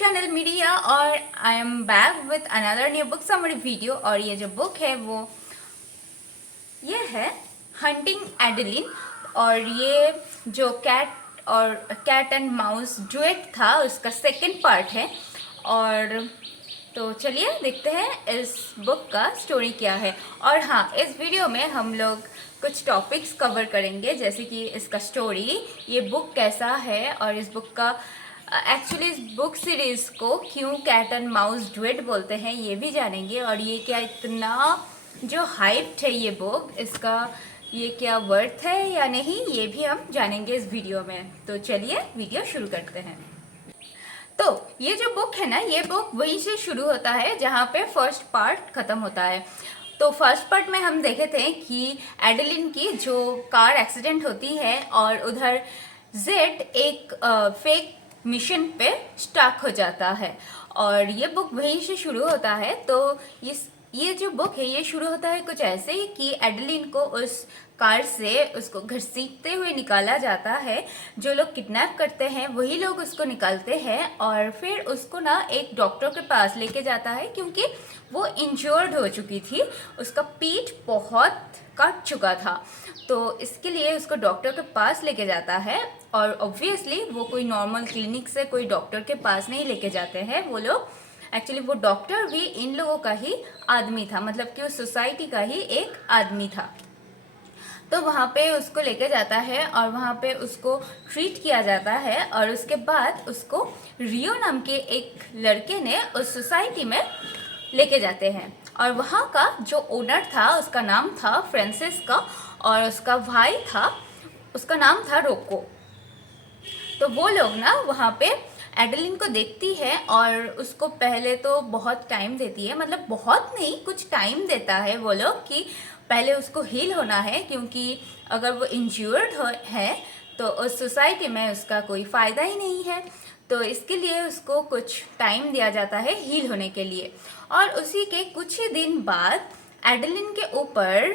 Channel media और I am back with another new book summary video. और ये जो बुक है वो ये है हंटिंग एडेलिन। और ये जो कैट एंड माउस डुएट था उसका सेकंड पार्ट है। और तो चलिए देखते हैं इस बुक का स्टोरी क्या है। और हाँ, इस वीडियो में हम लोग कुछ टॉपिक्स कवर करेंगे, जैसे कि इसका स्टोरी, ये बुक कैसा है, और इस बुक का एक्चुअली इस बुक सीरीज को क्यों कैट एंड माउस डुएट बोलते हैं ये भी जानेंगे। और ये क्या इतना जो हाइप्ड है ये बुक, इसका ये क्या वर्थ है या नहीं, ये भी हम जानेंगे इस वीडियो में। तो चलिए वीडियो शुरू करते हैं। तो ये जो बुक है ना, ये बुक वहीं से शुरू होता है जहाँ पे फर्स्ट पार्ट खत्म होता है। तो फर्स्ट पार्ट में हम देखे थे कि एडेलिन की जो कार एक्सीडेंट होती है और उधर जेड एक फेक मिशन पे स्टक हो जाता है। और ये बुक वहीं से शुरू होता है। तो ये जो बुक है ये शुरू होता है कुछ ऐसे ही कि एडेलिन को उस कार से उसको घसीटते हुए निकाला जाता है। जो लोग किडनैप करते हैं वही लोग उसको निकालते हैं और फिर उसको ना एक डॉक्टर के पास लेके जाता है, क्योंकि वो इंजर्ड हो चुकी थी, उसका पीठ बहुत कट चुका था। तो इसके लिए उसको डॉक्टर के पास लेके जाता है। और ऑब्वियसली वो कोई नॉर्मल क्लिनिक से कोई डॉक्टर के पास नहीं लेके जाते हैं वो लोग। एक्चुअली वो डॉक्टर भी इन लोगों का ही आदमी था, मतलब कि उस सोसाइटी का ही एक आदमी था। तो वहाँ पे उसको लेके जाता है और वहाँ पे उसको ट्रीट किया जाता है। और उसके बाद उसको रियो नाम के एक लड़के ने उस सोसाइटी में लेके जाते हैं। और वहाँ का जो ओनर था उसका नाम था फ्रांसिस का, और उसका भाई था, उसका नाम था रोको। तो वो लोग ना वहाँ पे एडेलिन को देखती है और उसको पहले तो बहुत टाइम देती है, मतलब बहुत नहीं, कुछ टाइम देता है वो लोग कि पहले उसको हील होना है, क्योंकि अगर वो इंज्योर्ड है तो उस सोसाइटी में उसका कोई फ़ायदा ही नहीं है। तो इसके लिए उसको कुछ टाइम दिया जाता है हील होने के लिए। और उसी के कुछ ही दिन बाद एडेलिन के ऊपर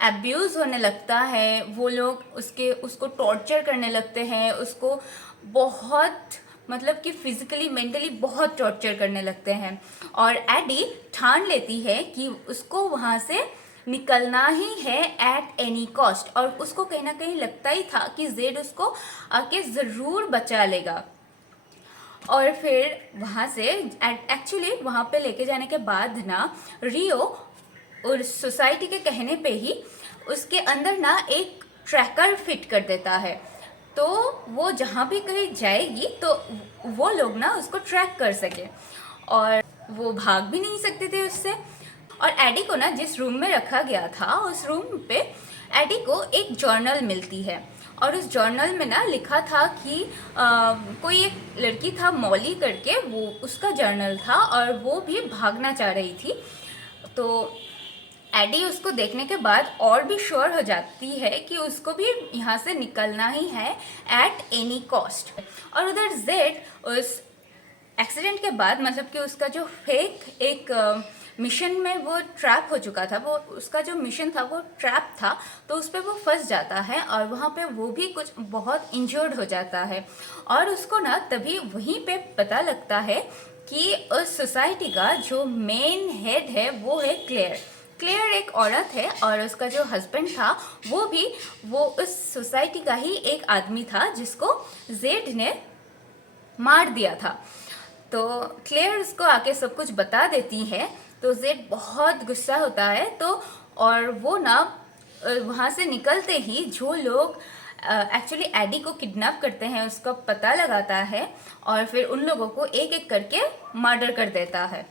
अब्यूज़ होने लगता है। वो लोग उसको टॉर्चर करने लगते हैं, उसको बहुत, मतलब कि फिजिकली मेंटली बहुत टॉर्चर करने लगते हैं। और एडी ठान लेती है कि उसको वहाँ से निकलना ही है एट एनी कॉस्ट। और उसको कहीं ना कहीं लगता ही था कि जेड उसको आके ज़रूर बचा लेगा। और फिर वहाँ से एक्चुअली वहाँ पे लेके जाने के बाद ना रियो और सोसाइटी के कहने पे ही उसके अंदर ना एक ट्रैकर फिट कर देता है। तो वो जहाँ भी कहीं जाएगी तो वो लोग ना उसको ट्रैक कर सके, और वो भाग भी नहीं सकते थे उससे। और एडी को ना जिस रूम में रखा गया था उस रूम पे एडी को एक जर्नल मिलती है। और उस जर्नल में ना लिखा था कि कोई एक लड़की था मॉली करके, वो उसका जर्नल था और वो भी भागना चाह रही थी। तो एडी उसको देखने के बाद और भी श्योर हो जाती है कि उसको भी यहाँ से निकलना ही है एट एनी कॉस्ट। और उधर जेड उस एक्सीडेंट के बाद, मतलब कि उसका जो फेक एक मिशन में वो ट्रैप हो चुका था, वो उसका जो मिशन था वो ट्रैप था, तो उस पर वो फंस जाता है और वहाँ पे वो भी कुछ बहुत इंजर्ड हो जाता है। और उसको ना तभी वहीं पे पता लगता है कि उस सोसाइटी का जो मेन हेड है वो है क्लेयर। क्लेयर एक औरत है और उसका जो हस्बैंड था वो उस सोसाइटी का ही एक आदमी था जिसको जेड ने मार दिया था। तो क्लेयर उसको आके सब कुछ बता देती है। तो जेड बहुत गुस्सा होता है। तो और वो ना वहाँ से निकलते ही जो लोग एक्चुअली एडी को किडनैप करते हैं उसका पता लगाता है और फिर उन लोगों को एक एक करके मर्डर कर देता है।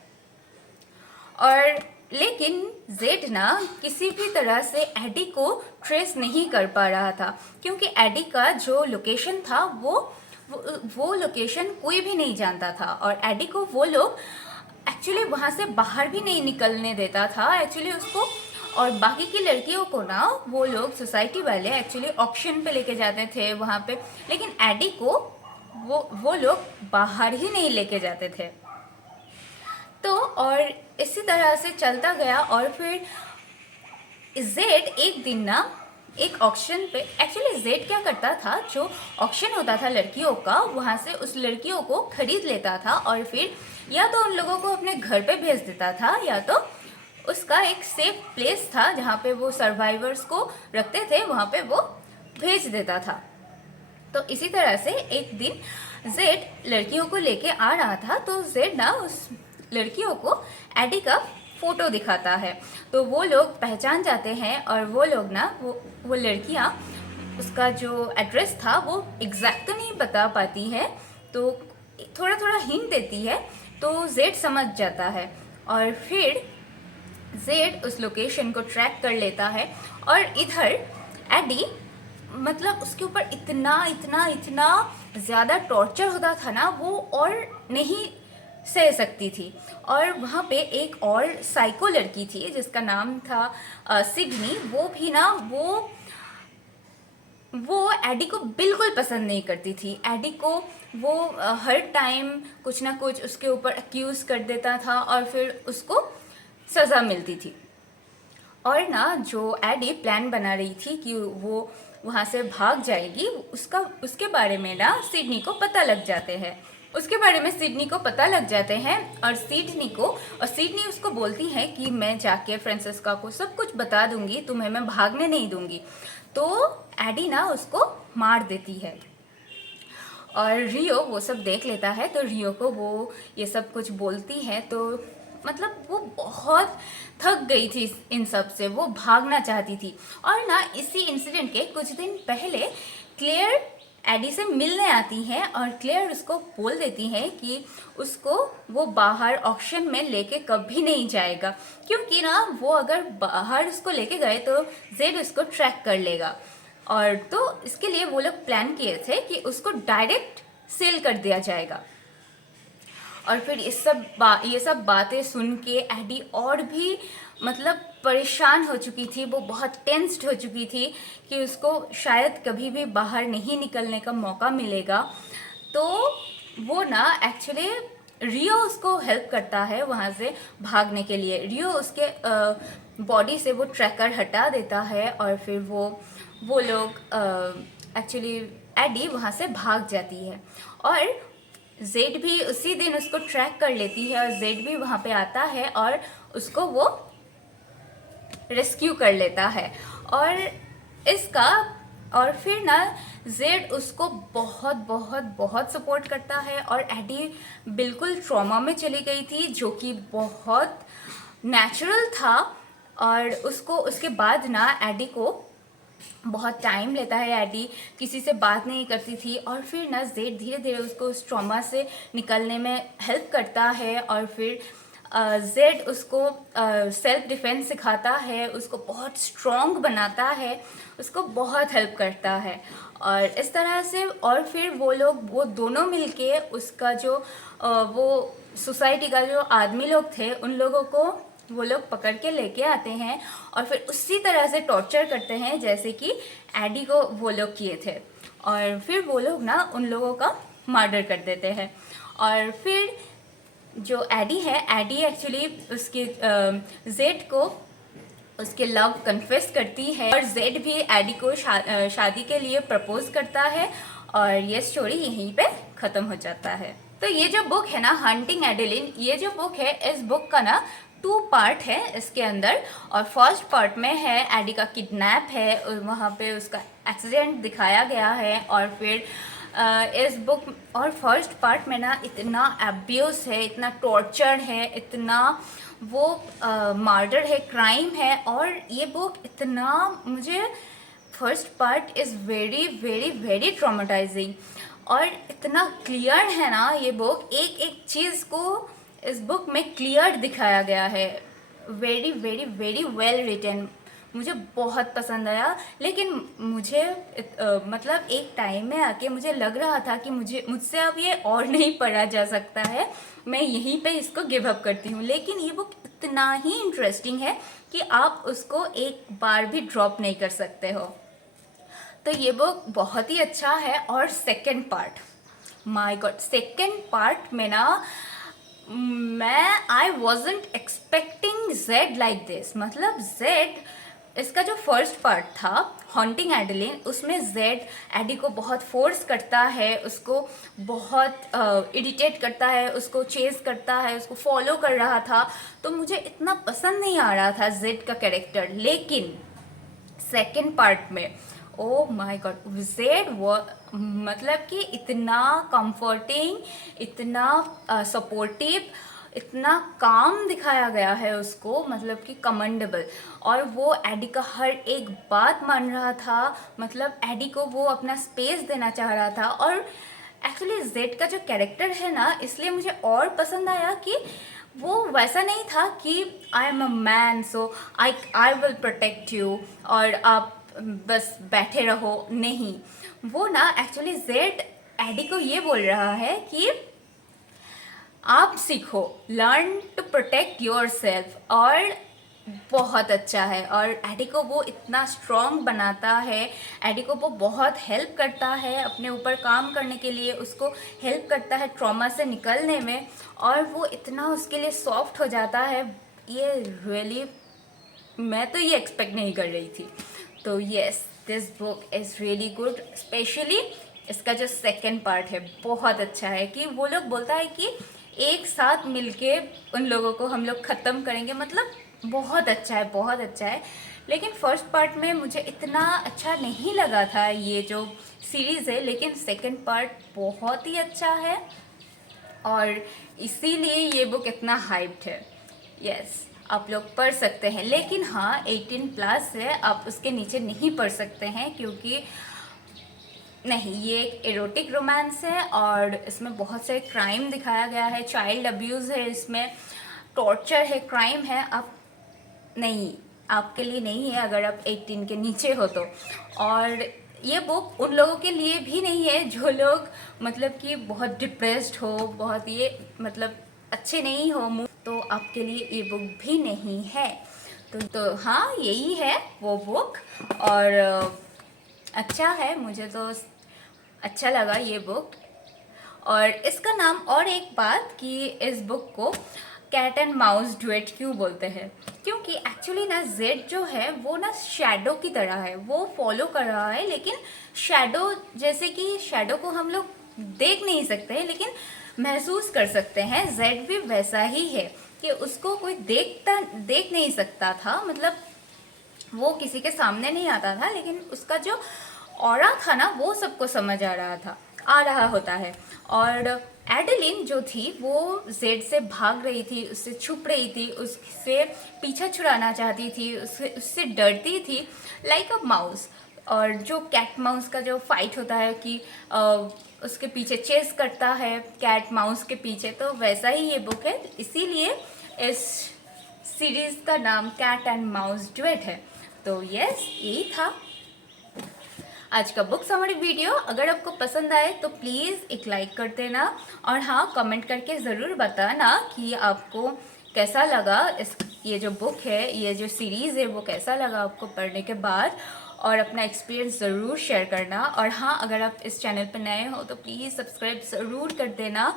और लेकिन जेड ना किसी भी तरह से एडी को ट्रेस नहीं कर पा रहा था, क्योंकि एडी का जो लोकेशन था वो लोकेशन कोई भी नहीं जानता था। और एडी को वो लोग एक्चुअली वहाँ से बाहर भी नहीं निकलने देता था एक्चुअली उसको। और बाकी की लड़कियों को ना वो लोग सोसाइटी वाले एक्चुअली ऑक्शन पे लेके जाते थे वहाँ पे, लेकिन एडी को वो लोग बाहर ही नहीं लेके जाते थे। तो और इसी तरह से चलता गया। और फिर जेड एक दिन ना एक ऑक्शन पे एक्चुअली जेड क्या करता था, जो ऑक्शन होता था लड़कियों का, वहाँ से उस लड़कियों को खरीद लेता था और फिर या तो उन लोगों को अपने घर पे भेज देता था या तो उसका एक सेफ प्लेस था जहाँ पे वो सर्वाइवर्स को रखते थे, वहाँ पे वो भेज देता था। तो इसी तरह से एक दिन जेड लड़कियों को लेके आ रहा था, तो जेड ना उस लड़कियों को एडी का फोटो दिखाता है, तो वो लोग पहचान जाते हैं और वो लोग ना वो लड़कियां उसका जो एड्रेस था वो एग्जैक्ट तो नहीं बता पाती है, तो थोड़ा थोड़ा हिंट देती है, तो जेड समझ जाता है और फिर जेड उस लोकेशन को ट्रैक कर लेता है। और इधर एडी मतलब उसके ऊपर इतना इतना इतना ज़्यादा टॉर्चर होता था ना, वो और नहीं सह सकती थी। और वहाँ पे एक और साइको लड़की थी जिसका नाम था सिडनी, वो भी ना वो एडी को बिल्कुल पसंद नहीं करती थी। एडी को वो हर टाइम कुछ ना कुछ उसके ऊपर एक्यूज़ कर देता था और फिर उसको सज़ा मिलती थी। और ना जो एडी प्लान बना रही थी कि वो वहाँ से भाग जाएगी, उसके बारे में ना सिडनी को पता लग जाते हैं। उसके बारे में सिडनी को पता लग जाते हैं और सिडनी उसको बोलती है कि मैं जाके फ्रांसिस्का को सब कुछ बता दूंगी, तुम्हें मैं भागने नहीं दूंगी। तो एडी ना उसको मार देती है और रियो वो सब देख लेता है, तो रियो को वो ये सब कुछ बोलती है, तो मतलब वो बहुत थक गई थी इन सब से, वो भागना चाहती थी। और ना इसी इंसिडेंट के कुछ दिन पहले क्लेयर एडी से मिलने आती है और क्लेयर उसको बोल देती है कि उसको वो बाहर ऑक्शन में लेके कभी नहीं जाएगा, क्योंकि ना वो अगर बाहर उसको लेके गए तो जेड उसको ट्रैक कर लेगा। और तो इसके लिए वो लोग प्लान किए थे कि उसको डायरेक्ट सेल कर दिया जाएगा। और फिर ये सब बातें सुन के एडी और भी मतलब परेशान हो चुकी थी, वो बहुत टेंस्ड हो चुकी थी कि उसको शायद कभी भी बाहर नहीं निकलने का मौका मिलेगा। तो वो ना एक्चुअली रियो उसको हेल्प करता है वहाँ से भागने के लिए। रियो उसके बॉडी से वो ट्रैकर हटा देता है और फिर वो लोग एक्चुअली एडी वहाँ से भाग जाती है और जेड भी उसी दिन उसको ट्रैक कर लेती है और जेड भी वहाँ पे आता है और उसको वो रेस्क्यू कर लेता है। और इसका और फिर ना जेड उसको बहुत बहुत बहुत सपोर्ट करता है और एडी बिल्कुल ट्रॉमा में चली गई थी, जो कि बहुत नेचुरल था। और उसको उसके बाद ना एडी को बहुत टाइम लेता है, एडी किसी से बात नहीं करती थी और फिर ना जेड धीरे धीरे उसको उस ट्रॉमा से निकलने में हेल्प करता है और फिर जेड उसको सेल्फ डिफेंस सिखाता है, उसको बहुत स्ट्रॉन्ग बनाता है, उसको बहुत हेल्प करता है। और इस तरह से और फिर वो दोनों मिलके उसका जो वो सोसाइटी का जो आदमी लोग थे उन लोगों को वो लोग पकड़ के लेके आते हैं और फिर उसी तरह से टॉर्चर करते हैं जैसे कि एडी को वो लोग किए थे। और फिर वो लोग ना उन लोगों का मर्डर कर देते हैं। और फिर जो एडी है, एडी एक्चुअली उसके जेड को उसके लव कन्फेस करती है और जेड भी एडी को शादी के लिए प्रपोज करता है और ये स्टोरी यहीं पे ख़त्म हो जाता है। तो ये जो बुक है ना, हंटिंग एडेलिन, ये जो बुक है, इस बुक का ना 2 पार्ट है इसके अंदर। और फर्स्ट पार्ट में है एडी का किडनैप है, वहाँ पे उसका एक्सीडेंट दिखाया गया है। और फिर इस बुक और फर्स्ट पार्ट में ना इतना अब्यूज़ है, इतना टॉर्चर है, इतना वो मर्डर है, क्राइम है। और ये बुक इतना मुझे first part is very very very traumatising और इतना क्लियर है ना ये बुक, एक एक चीज़ को इस बुक में क्लियर दिखाया गया है। Very very very well written, मुझे बहुत पसंद आया। लेकिन मुझे मतलब एक टाइम में आके मुझे लग रहा था कि मुझसे अब ये और नहीं पढ़ा जा सकता है, मैं यहीं पे इसको गिव अप करती हूँ। लेकिन ये बुक इतना ही इंटरेस्टिंग है कि आप उसको एक बार भी ड्रॉप नहीं कर सकते हो। तो ये बुक बहुत ही अच्छा है। और second part, my God, second part में ना आई wasn't expecting Z like this. मतलब जेड इसका जो फर्स्ट पार्ट था हॉन्टिंग एडेलिन, उसमें जेड एडी को बहुत फोर्स करता है, उसको बहुत इरिटेट करता है, उसको चेस करता है, उसको फॉलो कर रहा था। तो मुझे इतना पसंद नहीं आ रहा था जेड का कैरेक्टर। लेकिन सेकेंड पार्ट में ओ माय गॉड, जेड वो मतलब कि इतना कंफर्टिंग, इतना सपोर्टिव, इतना काम दिखाया गया है उसको, मतलब कि कमेंडेबल। और वो एडी का हर एक बात मान रहा था, मतलब एडी को वो अपना स्पेस देना चाह रहा था। और एक्चुअली जेड का जो कैरेक्टर है ना, इसलिए मुझे और पसंद आया कि वो वैसा नहीं था कि I am a man so I will protect you और आप बस बैठे रहो। नहीं, वो ना एक्चुअली जेड एडी को ये बोल रहा है कि आप सीखो, learn to protect yourself. और बहुत अच्छा है। और एडी को वो इतना स्ट्रॉन्ग बनाता है, एडी को वो बहुत हेल्प करता है अपने ऊपर काम करने के लिए, उसको हेल्प करता है ट्रॉमा से निकलने में। और वो इतना उसके लिए सॉफ्ट हो जाता है, ये रियली मैं तो ये एक्सपेक्ट नहीं कर रही थी। तो yes, this book is really good. Specially इसका जो सेकेंड पार्ट है बहुत अच्छा है, कि वो लोग बोलता है कि एक साथ मिलके उन लोगों को हम लोग ख़त्म करेंगे। मतलब बहुत अच्छा है, बहुत अच्छा है। लेकिन फर्स्ट पार्ट में मुझे इतना अच्छा नहीं लगा था ये जो सीरीज़ है, लेकिन सेकेंड पार्ट बहुत ही अच्छा है और इसीलिए ये बुक इतना हाइप्ड है। यस, आप लोग पढ़ सकते हैं, लेकिन हाँ 18+ है, आप उसके नीचे नहीं पढ़ सकते हैं, क्योंकि नहीं, ये एक एरोटिक रोमांस है और इसमें बहुत सारे क्राइम दिखाया गया है, चाइल्ड अब्यूज़ है, इसमें टॉर्चर है, क्राइम है। आप नहीं, आपके लिए नहीं है अगर आप 18 के नीचे हो तो। और ये बुक उन लोगों के लिए भी नहीं है जो लोग मतलब कि बहुत डिप्रेस्ड हो, बहुत ये मतलब अच्छे नहीं हो मूड, तो आपके लिए ये बुक भी नहीं है। तो हाँ, यही है वो बुक। और अच्छा है, मुझे तो अच्छा लगा ये बुक। और इसका नाम, और एक बात कि इस बुक को कैट एंड माउस डुएट क्यों बोलते हैं, क्योंकि एक्चुअली ना जेड जो है वो ना शैडो की तरह है, वो फॉलो कर रहा है। लेकिन शैडो, जैसे कि शैडो को हम लोग देख नहीं सकते हैं लेकिन महसूस कर सकते हैं, जेड भी वैसा ही है कि उसको कोई देख नहीं सकता था, मतलब वो किसी के सामने नहीं आता था, लेकिन उसका जो ऑरा था ना वो सबको समझ आ रहा होता है। और एडेलिन जो थी वो जेड से भाग रही थी, उससे छुप रही थी, उससे पीछा छुड़ाना चाहती थी, उससे डरती थी, लाइक अ माउस। और जो कैट माउस का जो फाइट होता है कि उसके पीछे चेस करता है कैट माउस के पीछे, तो वैसा ही ये बुक है। इसीलिए इस सीरीज़ का नाम कैट एंड माउस डुएट है। तो यस, यही था आज का बुक समरी वीडियो। अगर आपको पसंद आए तो प्लीज़ एक लाइक कर देना, और हाँ, कमेंट करके ज़रूर बताना कि आपको कैसा लगा ये जो बुक है, ये जो सीरीज़ है वो कैसा लगा आपको पढ़ने के बाद, और अपना एक्सपीरियंस ज़रूर शेयर करना। और हाँ, अगर आप इस चैनल पर नए हो तो प्लीज़ सब्सक्राइब ज़रूर कर देना।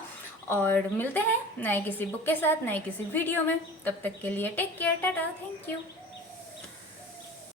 और मिलते हैं नए किसी बुक के साथ, नए किसी वीडियो में। तब तक के लिए take care, tata, thank you.